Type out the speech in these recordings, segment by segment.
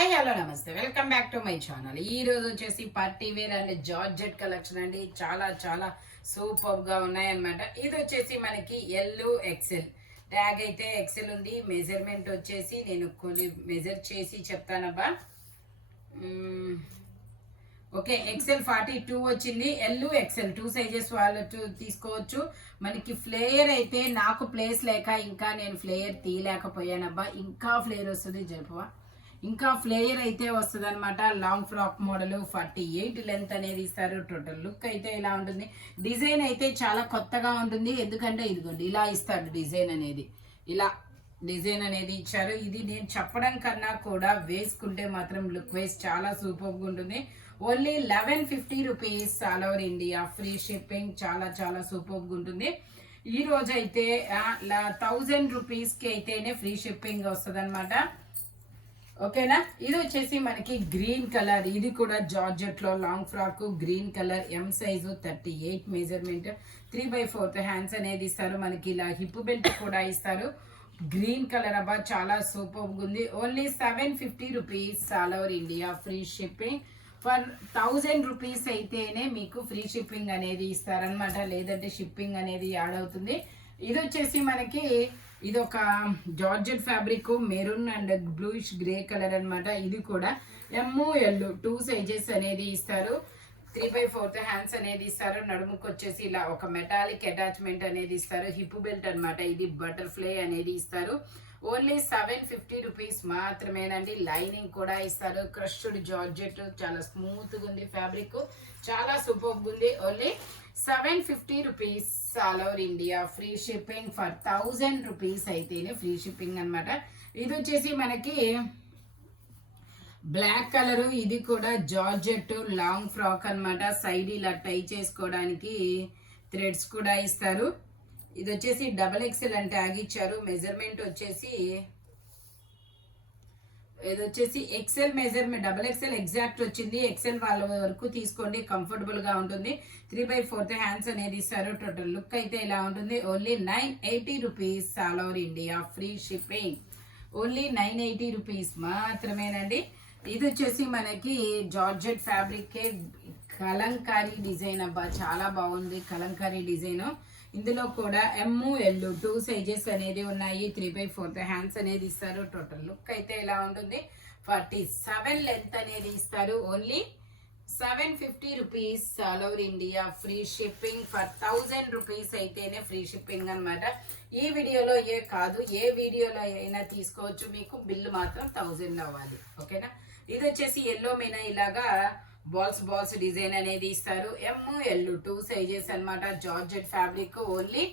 Hi hello నమస్తే welcome back to my channel. ఈ రోజు వచ్చేసి party wear and georgette collection అండి. చాలా చాలా సూపర్ గా ఉన్నాయన్నమాట. ఇది వచ్చేసి మనకి ఎల్ ఎక్సెల్ ట్యాగ్ అయితే ఎక్సెల్ ఉంది. మెజర్మెంట్ వచ్చేసి నేను కొన్ని మెజర్ చేసి చెప్తానబ్బా. ఓకే, ఎక్సెల్ 42 వచ్చింది. ఎల్ ఎక్సెల్ 2 సైజెస్ వాళ్ళు తీసుకోవచ్చు. మనకి ఫ్లేయర్ అయితే నాకు ప్లేస్ లేక ఇంకా నేను ఫ్లేయర్ తీయలేకపోయానబ్బా. ఇంకా ఫ్లేయర్ వస్తుంది చెప్పవా, ఇంకా ఫ్లేయర్ అయితే వస్తుంది అనమాట. లాంగ్ ఫ్రాక్ మోడల్ 48 లెంత్ అనేది ఇస్తారు. టోటల్ లుక్ అయితే ఇలా ఉంటుంది. డిజైన్ అయితే చాలా కొత్తగా ఉంటుంది. ఎందుకంటే ఇదిగోండి ఇలా ఇస్తాడు డిజైన్ అనేది. ఇలా డిజైన్ అనేది ఇచ్చారు. ఇది నేను చెప్పడం కన్నా కూడా వేసుకుంటే మాత్రం లుక్ వైజ్ చాలా సూపర్గా ఉంటుంది. Only 1150 rupees all over India, free shipping. చాలా చాలా సూపర్గా ఉంటుంది. ఈ రోజు అయితే 1000 రూపీస్కి అయితేనే ఫ్రీ షిప్పింగ్ వస్తుంది అనమాట. ఓకేనా. ఇది వచ్చేసి మనకి గ్రీన్ కలర్. ఇది కూడా జార్జెట్ లో long frock green colour, M size, 38 measurement, 3/4 hands అనేది ఇస్తారు. మనకి ఇలా హిప్ బెల్ట్ కూడా ఇస్తారు. గ్రీన్ కలర్ అబ్బా, చాలా సూపర్ ఉంది. Only 750 rupees all over India, free shipping. For 1000 rupees అయితేనే మీకు ఫ్రీ షిప్పింగ్ అనేది ఇస్తారనమాట. లేదంటే షిప్పింగ్ అనేది యాడ్ అవుతుంది. ఇది వచ్చేసి మనకి ఇది ఒక georgette fabric, maroon and bluish grey colour అనమాట. ఇది కూడా ఎల్ 2 సైజెస్ అనేది ఇస్తారు. 3/4 హ్యాండ్స్ అనేది ఇస్తారు. నడుముకు వచ్చేసి ఇలా ఒక మెటాలిక్ అటాచ్మెంట్ అనేది ఇస్తారు. హిప్ బెల్ట్ అనమాట. ఇది బటర్ఫ్లై అనేది ఇస్తారు. ఓన్లీ 750 రూపీస్ మాత్రమేనండి. లైనింగ్ కూడా ఇస్తారు. క్రష్డ్ జార్జెట్, చాలా స్మూత్ గా ఉంది ఫ్యాబ్రిక్, చాలా సూపర్ ఉంది. Only 750 rupees all over India, free shipping. For 1000 rupees అయితేనే ఫ్రీ షిప్పింగ్ అనమాట. ఇది వచ్చేసి మనకి బ్లాక్ కలర్. ఇది కూడా జార్జెట్ లాంగ్ ఫ్రాక్ అనమాట. సైడ్ ఇలా టై చేసుకోవడానికి థ్రెడ్స్ కూడా ఇస్తారు. ఇది వచ్చేసి డబల్ ఎక్సెల్ అంటే ఆగిచ్చారు. మెజర్మెంట్ వచ్చేసి ఇది వచ్చేసి XL measurement, double XL exact వచ్చింది. ఎక్సెల్ వాళ్ళ వరకు తీసుకోండి, కంఫర్టబుల్ గా ఉంటుంది. 3/4 హ్యాండ్స్ అనేది ఇస్తారు. టోటల్ లుక్ అయితే ఇలా ఉంటుంది. Only 980 rupees all over India, free shipping. Only 980 rupees మాత్రమేనండి. ఇది వచ్చేసి మనకి జార్జెట్ ఫ్యాబ్రిక్, కలంకారీ డిజైన్ అబ్బా, చాలా బాగుంది కలంకారీ డిజైన్. ఇందులో కూడా ఎల్ 2 సైజెస్ అనేది ఉన్నాయి. 3/4 హ్యాండ్స్ అనేది ఇస్తారు. టోటల్ లుక్ అయితే ఇలా ఉంటుంది. 47 లెంత్ అనేది ఇస్తారు. Only 750 rupees all over India, free shipping. For 1000 rupees అయితేనే ఫ్రీ షిప్పింగ్ అనమాట. ఈ వీడియోలో ఏ వీడియోలో అయినా తీసుకోవచ్చు. మీకు బిల్లు మాత్రం 1000 అవ్వాలి. ఓకేనా. ఇది వచ్చేసి ఎల్లో మీద ఇలాగా బాల్స్ డిజైన్ అనేది ఇస్తారు. ఎల్ 2 సైజెస్ అనమాట. Georgette fabric. Only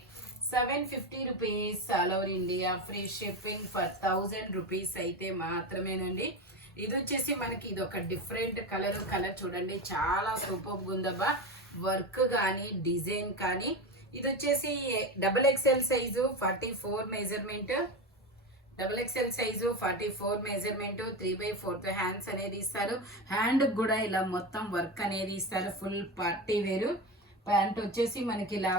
750 rupees all over India, free shipping. For 1000 rupees అయితే మాత్రమేనండి. ఇది వచ్చేసి మనకి ఇది ఒక డిఫరెంట్ కలర్ చూడండి, చాలా సూపర్ ఉందబ్బా. వర్క్ కానీ డిజైన్ కానీ. ఇది వచ్చేసి double XL size, 44 measurement, double XL size, 44 measurement, 3/4 hands అనేది ఇస్తారు. హ్యాండ్ కూడా ఇలా మొత్తం వర్క్ అనేది ఇస్తారు. ఫుల్ పార్టీ వేరు. ప్యాంట్ వచ్చేసి మనకి ఇలా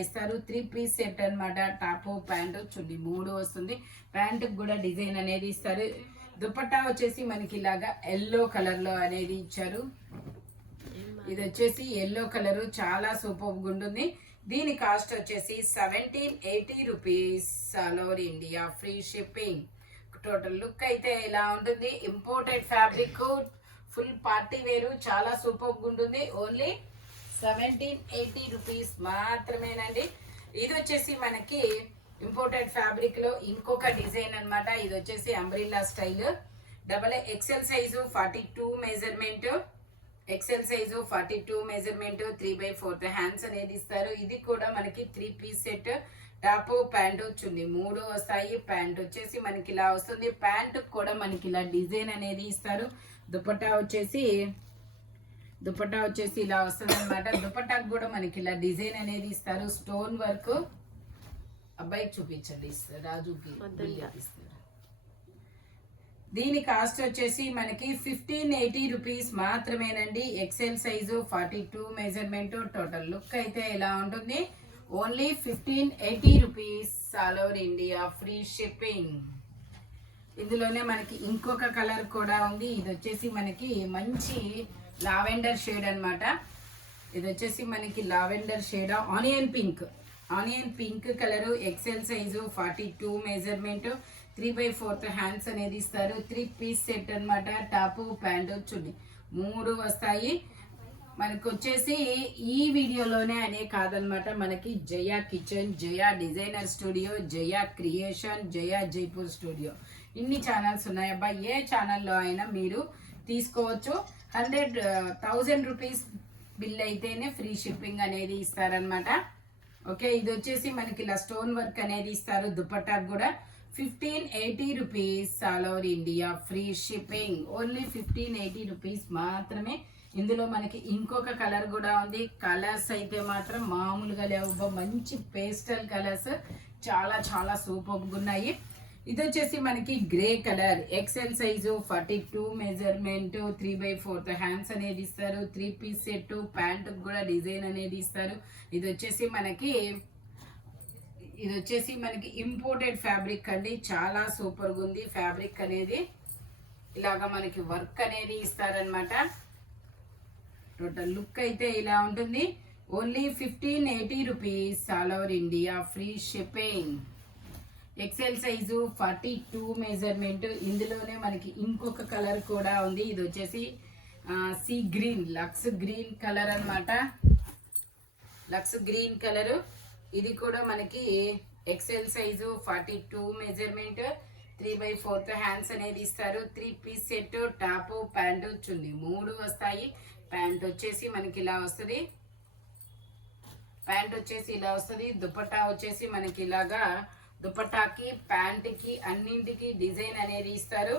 ఇస్తారు. 3 పీస్ సెట్ అనమాట. టాప్ ప్యాంట్ చున్నీ 3 వస్తుంది. ప్యాంట్ కూడా డిజైన్ అనేది ఇస్తారు. దుపట్టా వచ్చేసి మనకి ఇలాగా ఎల్లో కలర్ లో అనేది ఇచ్చారు. ఇది వచ్చేసి ఎల్లో కలర్, చాలా సూపర్ గా ఉంటుంది. దీని కాస్ట్ వచ్చేసి 1780 rupees all over India, free shipping. Total look అయితే ఇలా ఉంటుంది. ఇంపోర్టెడ్ ఫ్యాబ్రిక్, ఫుల్ పార్టీ వేరు, చాలా సూపర్ గా ఉంటుంది. ఓన్లీ 1780 రూపీస్ మాత్రమేనండి. ఇది వచ్చేసి మనకి ఇంపోర్టెడ్ ఫ్యాబ్రిక్ లో ఇంకొక డిజైన్ అనమాట. ఇది వచ్చేసి umbrella style. Double XL size, 42 measurement, XL size, 42 measurement, 3/4 hands అనేది ఇస్తారు. ఇది కూడా మనకి 3 piece set. Top pants chunni 3 వస్తాయి. ప్యాంట్ వచ్చేసి మనకి ఇలా వస్తుంది. ప్యాంట్ కూడా మనకి ఇలా డిజైన్ అనేది ఇస్తారు. దుపట్టా వచ్చేసి ఇలా వస్తుంది అనమాట. దుపట్టాకు కూడా మనకి ఇలా డిజైన్ అనేది ఇస్తారు. Stone work. అబ్బాయికి చూపించండి, రాజుకి ఇస్తారు. దీని కాస్ట్ వచ్చేసి మనకి 1580 రూపీస్ మాత్రమేనండి. XL size, 42 measurement. Total look అయితే ఇలా ఉంటుంది. Only 1580 rupees all over India, free shipping. ఇందులోనే మనకి ఇంకొక కలర్ కూడా ఉంది. ఇది వచ్చేసి మనకి మంచి లావెండర్ షేడ్ అన్నమాట. ఇది వచ్చేసి మనకి lavender shade onion pink colour, XL size, 42 measurement, 3/4 hands అనేది ఇస్తారు. 3 పీస్ సెట్ అన్నమాట. టాపు ప్యాంటు చున్నీ 3 వస్తాయి. మనకు వచ్చేసి ఈ వీడియోలోనే అనే కాదనమాట, మనకి Jaya kitchen, Jaya designer studio, Jaya creation, Jaya Jaipur studio, ఇన్ని ఛానల్స్ ఉన్నాయి అబ్బా. ఏ ఛానల్లో అయినా మీరు తీసుకోవచ్చు. 100,000 రూపీస్ బిల్ అయితేనే ఫ్రీ షిప్పింగ్ అనేది ఇస్తారనమాట. ఓకే, ఇది వచ్చేసి మనకి ఇలా స్టోన్ వర్క్ అనేది ఇస్తారు. దుపట్టాకు కూడా 1580 rupees all over India free shipping. Only 1580 rupees మాత్రమే. ఇందులో మనకి ఇంకొక కలర్ కూడా ఉంది. కలర్స్ అయితే మాత్రం మామూలుగా లేవు, మంచి పేస్టల్ కలర్స్, చాలా చాలా సూపర్గా ఉన్నాయి. ఇది వచ్చేసి మనకి grey colour, XL size, 42 measurement, 3/4 hands అనేది ఇస్తారు. 3 పీస్ సెట్, ప్యాంట్ కూడా డిజైన్ అనేది ఇస్తారు. ఇది వచ్చేసి మనకి ఇంపోర్టెడ్ ఫ్యాబ్రిక్ అండి, చాలా సూపర్గా ఉంది ఫ్యాబ్రిక్ అనేది. ఇలాగా మనకి వర్క్ అనేది ఇస్తారనమాట. టోటల్ లుక్ అయితే ఇలా ఉంటుంది. Only 1580 rupees all over India free shipping. XL size, 42 measurement. ఇందులోనే మనకి ఇంకొక కలర్ కూడా ఉంది. ఇది వచ్చేసి sea green, lux green colour అన్నమాట. Lux green colour. ఇది కూడా మనకి ఎక్సెల్ సైజు, 42 మెజర్మెంట్, 3/4 హ్యాండ్స్ అనేది ఇస్తారు. 3 piece set, top pants chunni 3 వస్తాయి. ప్యాంట్ వచ్చేసి మనకి ఇలా వస్తుంది. దుపట్టా వచ్చేసి మనకి ఇలాగా దుపట్టాకి, ప్యాంట్కి, అన్నింటికి డిజైన్ అనేది ఇస్తారు.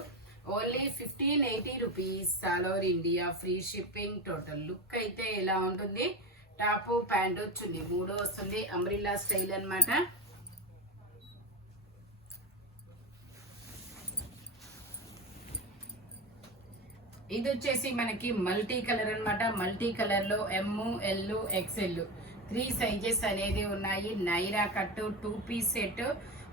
Only 1580 rupees all over India free shipping. Total look అయితే ఇలా ఉంటుంది. టాప్ ప్యాంటు చున్నీ 3 వస్తుంది. అంబ్రిల్లా స్టైల్ అన్నమాట. ఇది వచ్చేసి మనకి మల్టీ కలర్ అన్నమాట. మల్టీ కలర్ లో ఎమ్, ఎల్, ఎక్స్ఎల్ 3 సైజెస్ అనేది ఉన్నాయి. నైరా కట్టు 2 పీస్ సెట్.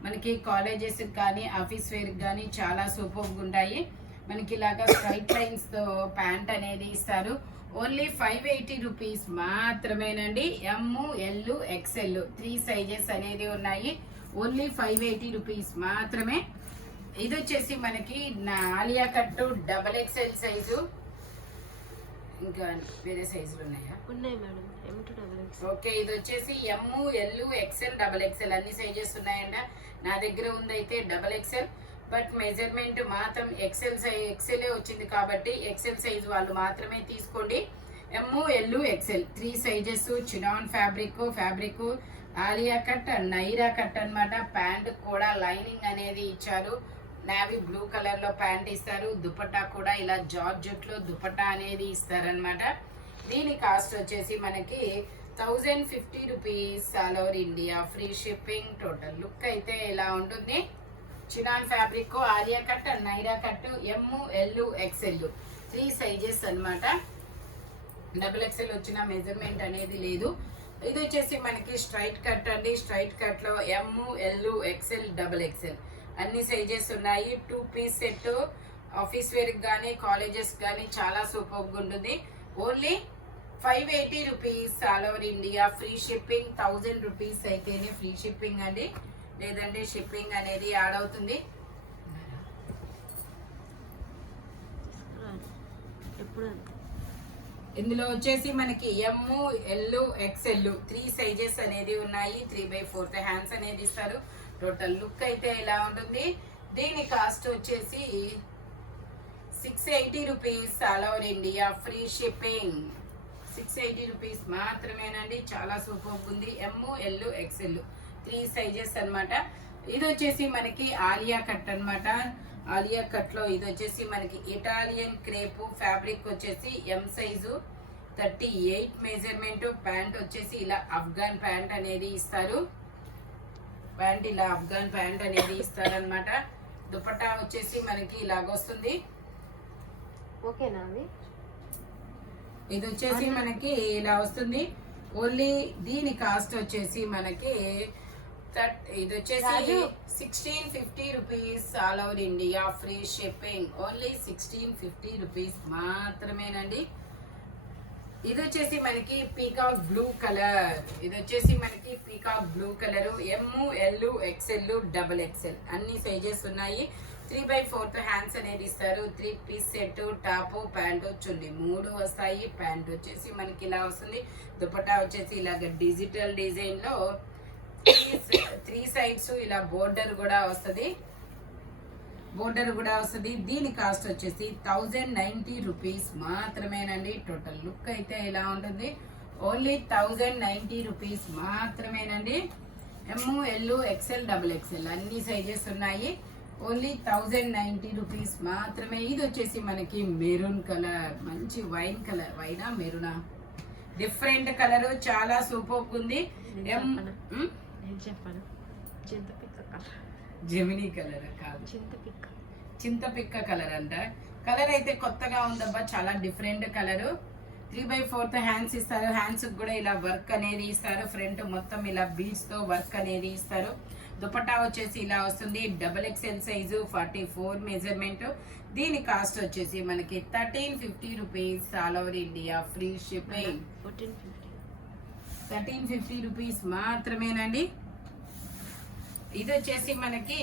మనకి కాలేజెస్ కానీ ఆఫీస్ వేర్ కానీ చాలా సూపర్గా ఉంటాయి. మనకి ఇలాగా స్ట్రైట్ లైన్స్ తో ప్యాంట్ అనేది ఇస్తారు. ఓన్లీ 580 రూపీస్ మాత్రమేనండి. ఎమ్, ఎల్, ఎక్స్ఎల్ 3 సైజెస్ అనేది ఉన్నాయి. ఓన్లీ 580 రూపీస్ మాత్రమే. ఇది వచ్చేసి మనకి ఆలియా కట్టు XXL సైజు. ఇంకా వేరే సైజులు ఉన్నాయా? ఉన్నాయి మేడం, M2XX. ఓకే, ఇది వచ్చేసి ఎమ్, ఎల్, ఎక్స్ఎల్, XXL అన్ని సైజెస్ ఉన్నాయంట. నా దగ్గర ఉంది అయితే XXL, బట్ మెజర్మెంట్ మాత్రం ఎక్సెల్ వచ్చింది కాబట్టి ఎక్సెల్ సైజ్ వాళ్ళు మాత్రమే తీసుకోండి. M, L, XL 3 sizes. Chinon fabric Alia cut, Naira cut అన్నమాట. ప్యాంట్ కూడా లైనింగ్ అనేది ఇచ్చారు. నావీ బ్లూ కలర్ లో ప్యాంట్ ఇస్తారు. దుపట్టా కూడా ఇలా జార్జెట్ లో దుపట్టా అనేది ఇస్తారనమాట. దీని కాస్ట్ వచ్చేసి మనకి 1050 rupees all over India free shipping. Total look అయితే ఇలా ఉంటుంది. Chinon fabric, Alia cut, Naira cut, M, L, XL 3 sizes అన్నమాట. XXL వచ్చిన మెజర్మెంట్ అనేది లేదు. ఇది వచ్చేసి మనకి స్ట్రైట్ కట్ అండి. స్ట్రైట్ కట్ లో ఎమ్, ఎల్, ఎక్స్ఎల్, XXL అన్ని సైజెస్ ఉన్నాయి. 2 పీస్ సెట్. ఆఫీస్ వేర్ కానీ కాలేజెస్ కానీ చాలా సూపర్గా ఉంటుంది. Only 580 rupees all over India free shipping. 1000 rupees అయితేనే ఫ్రీ షిప్పింగ్ అండి, లేదంటే షిప్పింగ్ అనేది యాడ్ అవుతుంది. ఇందులో వచ్చేసి మనకి ఎమ్, ఎల్, ఎక్స్ఎల్ 3 సైజెస్ అనేది ఉన్నాయి. 3/4 హ్యాండ్స్ అనేది ఇస్తారు. టోటల్ లుక్ అయితే ఇలా ఉంటుంది. దీని కాస్ట్ వచ్చేసి 680 rupees all over India free shipping. 680 rupees మాత్రమేనండి, చాలా సూపర్ ఉంది. ఎమ్, ఎల్, ఎక్స్ఎల్ 3 సైజెస్ అన్నమాట. ఇది వచ్చేసి మనకి ఆలియా కట్ అన్నమాట. ఆలియా కట్ లో ఇది వచ్చేసి మనకి ఇటాలియన్ క్రేప్ ఫ్యాబ్రిక్ వచ్చేసి ఎం సైజు, 38 మెజర్మెంట్. ప్యాంట్ వచ్చేసి ఇలా అఫ్ఘాన్ ప్యాంట్ అనేది ఇస్తారు. ప్యాంట్ ఇలా అఫ్ఘాన్ ప్యాంట్ అనేది ఇస్తారనమాట. దుపట్టా వచ్చేసి మనకి ఇలాగొస్తుంది. ఓకేనా అవి? ఇది వచ్చేసి మనకి ఇలా వస్తుంది. ఓన్లీ దీని కాస్ట్ వచ్చేసి మనకి ఇది వచ్చేసి 1650 rupees all over India free shipping. Only 1650 rupees మాత్రమేనండి. ఇది వచ్చేసి మనకి పీకాక్ బ్లూ కలర్. ఇది వచ్చేసి మనకి peacock blue colour. ML XL XXL అన్ని సైజెస్ ఉన్నాయి. 3/4 హ్యాండ్స్ అనేది ఇస్తారు. 3 piece set, top, pants, chunni 3 వస్తాయి. ప్యాంట్ వచ్చేసి మనకి ఇలా వస్తుంది. దుపట్టా వచ్చేసి ఇలాగ డిజిటల్ డిజైన్ లో 3 సైడ్స్ ఇలా బోర్డర్ కూడా వస్తుంది. దీని కాస్ట్ వచ్చేసి 1090 రూపీస్ మాత్రమేనండి. టోటల్ లుక్ అయితే ఇలా ఉంటుంది. ఓన్లీ 1090 రూపీస్ మాత్రమేనండి. ML XL XXL అన్ని సైజెస్ ఉన్నాయి. ఓన్లీ 1090 రూపీస్ మాత్రమే. ఇది వచ్చేసి మనకి మెరూన్ కలర్, మంచి వైన్ కలర్. వైనా మెరూనా, డిఫరెంట్ కలర్, చాలా సూపర్ ఉంది. చెప్పాను జెమినీ కలర్ కాదు, చింతపిక్క కలర్ అంట. కలర్ అయితే కొత్తగా ఉందబ్బా, చాలా డిఫరెంట్ కలర్. 3/4 హ్యాండ్స్ ఇస్తారు. హ్యాండ్స్ కూడా ఇలా వర్క్ అనేది ఇస్తారు. ఫ్రంట్ మొత్తం ఇలా బీడ్స్ తో వర్క్ అనేది ఇస్తారు. దుపట్టా వచ్చేసి ఇలా వస్తుంది. XXL size, 44 measurement. దీని కాస్ట్ వచ్చేసి మనకి 1350 rupees all over India free shipping. 1350 rupees మాత్రమేనండి. ఇది వచ్చేసి మనకి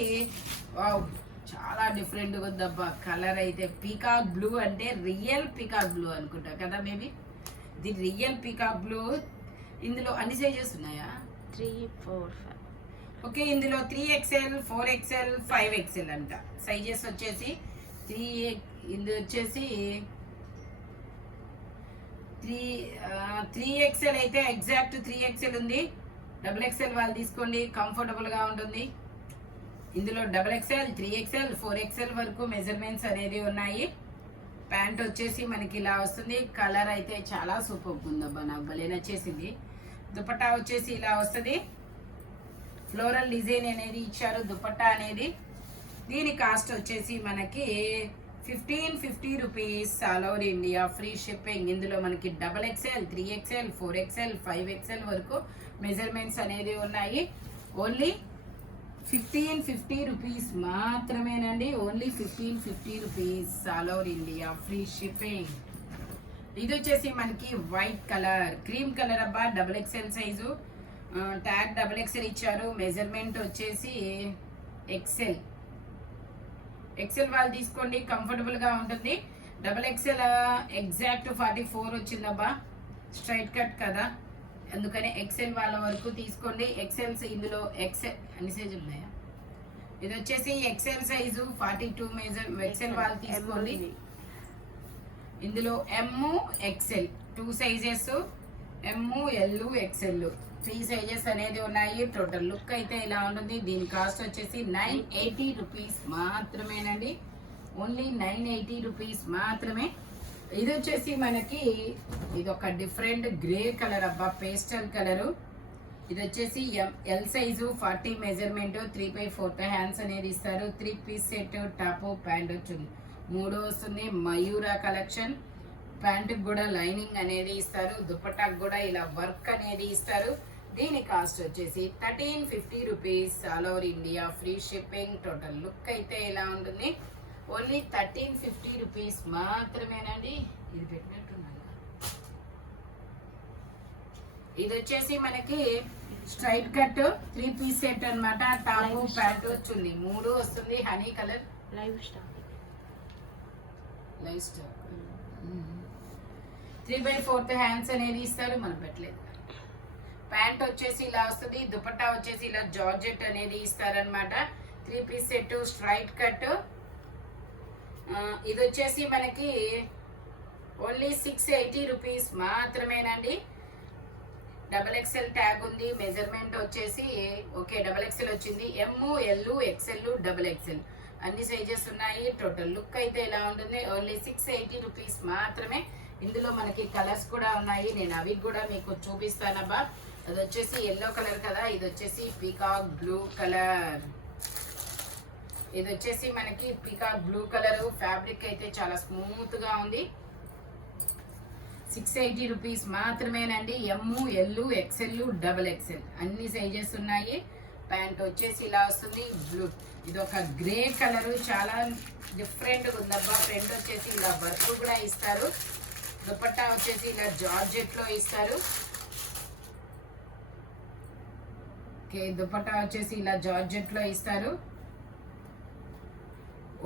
చాలా డిఫరెంట్ ఉందబ్బా. కలర్ అయితే పీకాక్ బ్లూ అంటే రియల్ పీకాక్ బ్లూ అనుకుంటా కదా మేబీ. ఇది రియల్ పీకాక్ బ్లూ. ఇందులో అన్ని సైజెస్ ఉన్నాయా? 3, 4, 5. ఓకే, ఇందులో 3XL 4XL 5XL అంట సైజెస్ వచ్చేసి. ఇది వచ్చేసి 3XL అయితే ఎగ్జాక్ట్ 3XL ఉంది. XXL వాళ్ళు తీసుకోండి, కంఫర్టబుల్ గా ఉంటుంది. ఇందులో XXL 3XL 4XL వరకు మెజర్మెంట్స్ అనేది ఉన్నాయి. ప్యాంట్ వచ్చేసి మనకి ఇలా వస్తుంది. కలర్ అయితే చాలా సూపర్ ఉందబ్బా, నాకు భలే నచ్చేసింది. దుపట్టా వచ్చేసి ఇలా వస్తుంది. ఫ్లోరల్ డిజైన్ అనేది ఇచ్చారు దుపట్టా అనేది. దీని కాస్ట్ వచ్చేసి మనకి 1550 rupees all over India free shipping. ఇందులో మనకి XXL 3XL 4XL 5XL వరకు మెజర్మెంట్స్ అనేది ఉన్నాయి. ఓన్లీ 1550 రూపీస్ మాత్రమేనండి. Only 1550 rupees all over India free shipping. ఇది వచ్చేసి మనకి వైట్ కలర్, క్రీమ్ కలర్ అబ్బా. XXL సైజు, ట్యాగ్ XXL ఇచ్చారు. మెజర్మెంట్ వచ్చేసి XL వాళ్ళు తీసుకోండి, కంఫర్టబుల్ గా ఉంటుంది. XXL ఎగ్జాక్ట్ 44 వచ్చిందబ్బా. స్ట్రైట్ కట్ కదా, అందుకని XL వాళ్ళ వరకు తీసుకోండి. XLs ఇందులో XL అన్ని సైజులు ఉన్నాయా? ఇది వచ్చేసి XL సైజు 42 XL వాళ్ళు తీసుకోండి. ఇందులో XL 2 sizes, ML XL 3 sizes అనేది ఉన్నాయి. టోటల్ లుక్ అయితే ఇలా ఉంటుంది. దీని కాస్ట్ వచ్చేసి 980 రూపీస్ మాత్రమేనండి. ఓన్లీ 980 రూపీస్ మాత్రమే. ఇది వచ్చేసి మనకి ఇది ఒక డిఫరెంట్ గ్రే కలర్ అబ్బా, పేస్టల్ కలరు. ఇది వచ్చేసి L సైజు 40 మెజర్మెంట్. 3/4 హ్యాండ్స్ అనేది ఇస్తారు. 3 పీస్ సెట్, టాప్, ప్యాంట్ వచ్చింది 3 వస్తుంది. మయూరా కలెక్షన్. ప్యాంట్ కూడా లైనింగ్ అనేది ఇస్తారు. దుపట్టాకు కూడా ఇలా వర్క్ అనేది ఇస్తారు. దీని కాస్ట్ వచ్చేసి 1350 rupees all over India free shipping. Total look అయితే ఇలా ఉంటుంది. ఓన్లీ 1350 రూపీస్ మాత్రమేనండి. ఇది పెట్టినట్టున్నాను. ఇది వచ్చేసి మనకి స్ట్రైట్ కట్ 3 పీస్ సెట్ అన్నమాట. టాప్, ప్యాంట్ వచ్చింది 3 వస్తుంది. Honey colour live stock 3/4 hands అనేది ఇస్తారు. మనం పెట్టలేదు. ప్యాంట్ వచ్చేసి ఇలా వస్తుంది. దుపట్టా వచ్చేసి ఇలా జార్జెట్ అనేది ఇస్తారనమాట. 3 పీస్ సెట్, స్ట్రైట్ కట్. ఇది వచ్చేసి మనకి ఓన్లీ 680 రూపీస్ మాత్రమేనండి. XXL ట్యాగ్ ఉంది. మెజర్మెంట్ వచ్చేసి ఓకే XXL వచ్చింది. ML XL XXL అన్ని సైజెస్ ఉన్నాయి. టోటల్ లుక్ అయితే ఇలా ఉంటుంది. ఓన్లీ 680 రూపీస్ మాత్రమే. ఇందులో మనకి కలర్స్ కూడా ఉన్నాయి. నేను అవి కూడా మీకు చూపిస్తానబ్బా. అది వచ్చేసి ఎల్లో కలర్ కదా, ఇది వచ్చేసి పీకాక్ బ్లూ కలర్. ఇది వచ్చేసి మనకి పీకాక్ బ్లూ కలర్. ఫ్యాబ్రిక్ అయితే చాలా స్మూత్ గా ఉంది. 680 రూపీస్ మాత్రమేనండి. ML XL XXL అన్ని సైజెస్ ఉన్నాయి. ప్యాంట్ వచ్చేసి ఇలా వస్తుంది. బ్లూ ఇది ఒక గ్రే కలరు, చాలా డిఫరెంట్గా ఉందబ్బా. ఫ్రంట్ వచ్చేసి ఇలా వర్క్ కూడా ఇస్తారు. దుపట్టా వచ్చేసి ఇలా జార్జెట్లో ఇస్తారు. ఓకే, దుపట్టా వచ్చేసి ఇలా జార్జెట్లో ఇస్తారు.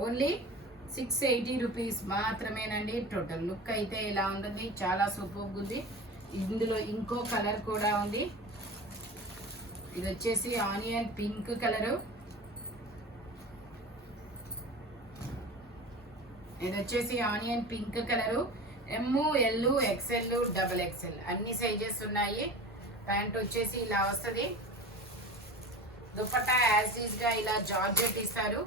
ఓన్లీ 680 రూపీస్ మాత్రమేనండి. టోటల్ లుక్ అయితే ఇలా ఉంటుంది, చాలా సూపర్గా ఉంది. ఇందులో ఇంకో కలర్ కూడా ఉంది. ఇది వచ్చేసి ఆనియన్ పింక్ కలరు. ఇది వచ్చేసి ఆనియన్ పింక్ కలరు. ఎమ్, ఎల్, ఎక్స్ఎల్, డబల్ ఎక్స్ఎల్ అన్ని సైజెస్ ఉన్నాయి. ప్యాంట్ వచ్చేసి ఇలా వస్తుంది. దుపట్టా యాజ్ ఈజ్ గా ఇలా జార్జెట్ ఇస్తారు.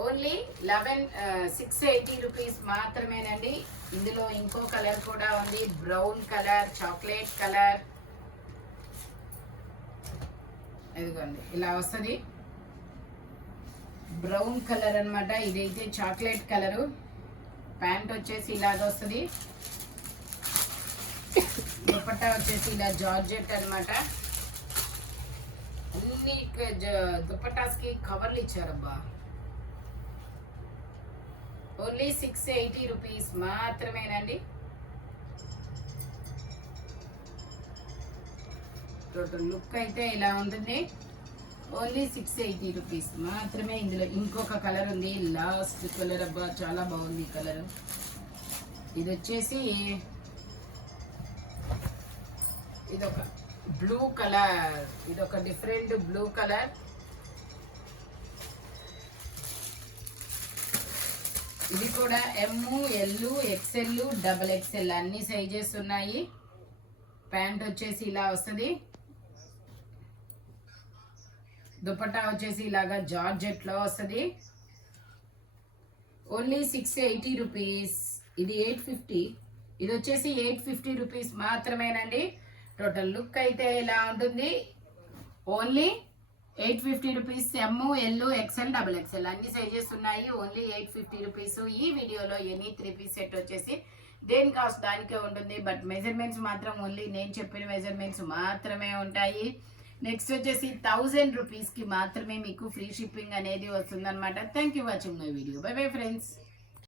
ఓన్లీ 680 రూపీస్ మాత్రమేనండి. ఇందులో ఇంకో కలర్ కూడా ఉంది, బ్రౌన్ కలర్, చాక్లెట్ కలర్. ఇదిగోండి ఇలా వస్తుంది, బ్రౌన్ కలర్ అన్నమాట. ఇదైతే చాక్లెట్ కలరు. ప్యాంట్ వచ్చేసి ఇలాగ వస్తుంది. దుపట్టా వచ్చేసి ఇలా జార్జెట్ అన్నమాట. అన్ని దుపట్టాస్ కి కవర్లు ఇచ్చారబ్బా. ఓన్లీ 680 రూపీస్ మాత్రమేనండి. టోటల్ లుక్ అయితే ఇలా ఉంటుంది. ఓన్లీ 680 రూపీస్ మాత్రమే. ఇందులో ఇంకొక కలర్ ఉంది, లాస్ట్ కలర్ అబ్బా, చాలా బాగుంది ఈ కలర్. ఇది వచ్చేసి ఇదొక బ్లూ కలర్, ఇదొక డిఫరెంట్ బ్లూ కలర్. ఇది కూడా ఎమ్, ఎల్, ఎక్స్ఎల్, డబల్ ఎక్స్ఎల్ అన్ని సైజెస్ ఉన్నాయి. ప్యాంట్ వచ్చేసి ఇలా వస్తుంది. దుపట్టా వచ్చేసి ఇలాగా జార్జెట్ లో వస్తుంది. Only 680 rupees. ఇది 850. ఇది వచ్చేసి 850 రూపీస్ మాత్రమేనండి. టోటల్ లుక్ అయితే ఇలా ఉంటుంది. Only 850 rupees. M, L, XL, double XL అన్ని సైజెస్ ఉన్నాయి. Only 850 rupees. ఈ వీడియోలో ఎనీ 3 పీస్ సెట్ వచ్చేసి దేని కాస్ట్ దానికే ఉంటుంది. బట్ మెజర్మెంట్స్ మాత్రం ఓన్లీ నేను చెప్పిన మెజర్మెంట్స్ మాత్రమే ఉంటాయి. నెక్స్ట్ వచ్చేసి 1000 రూపీస్కి మాత్రమే మీకు ఫ్రీ షిప్పింగ్ అనేది వస్తుందన్నమాట. Thank you watching my video. By bye friends.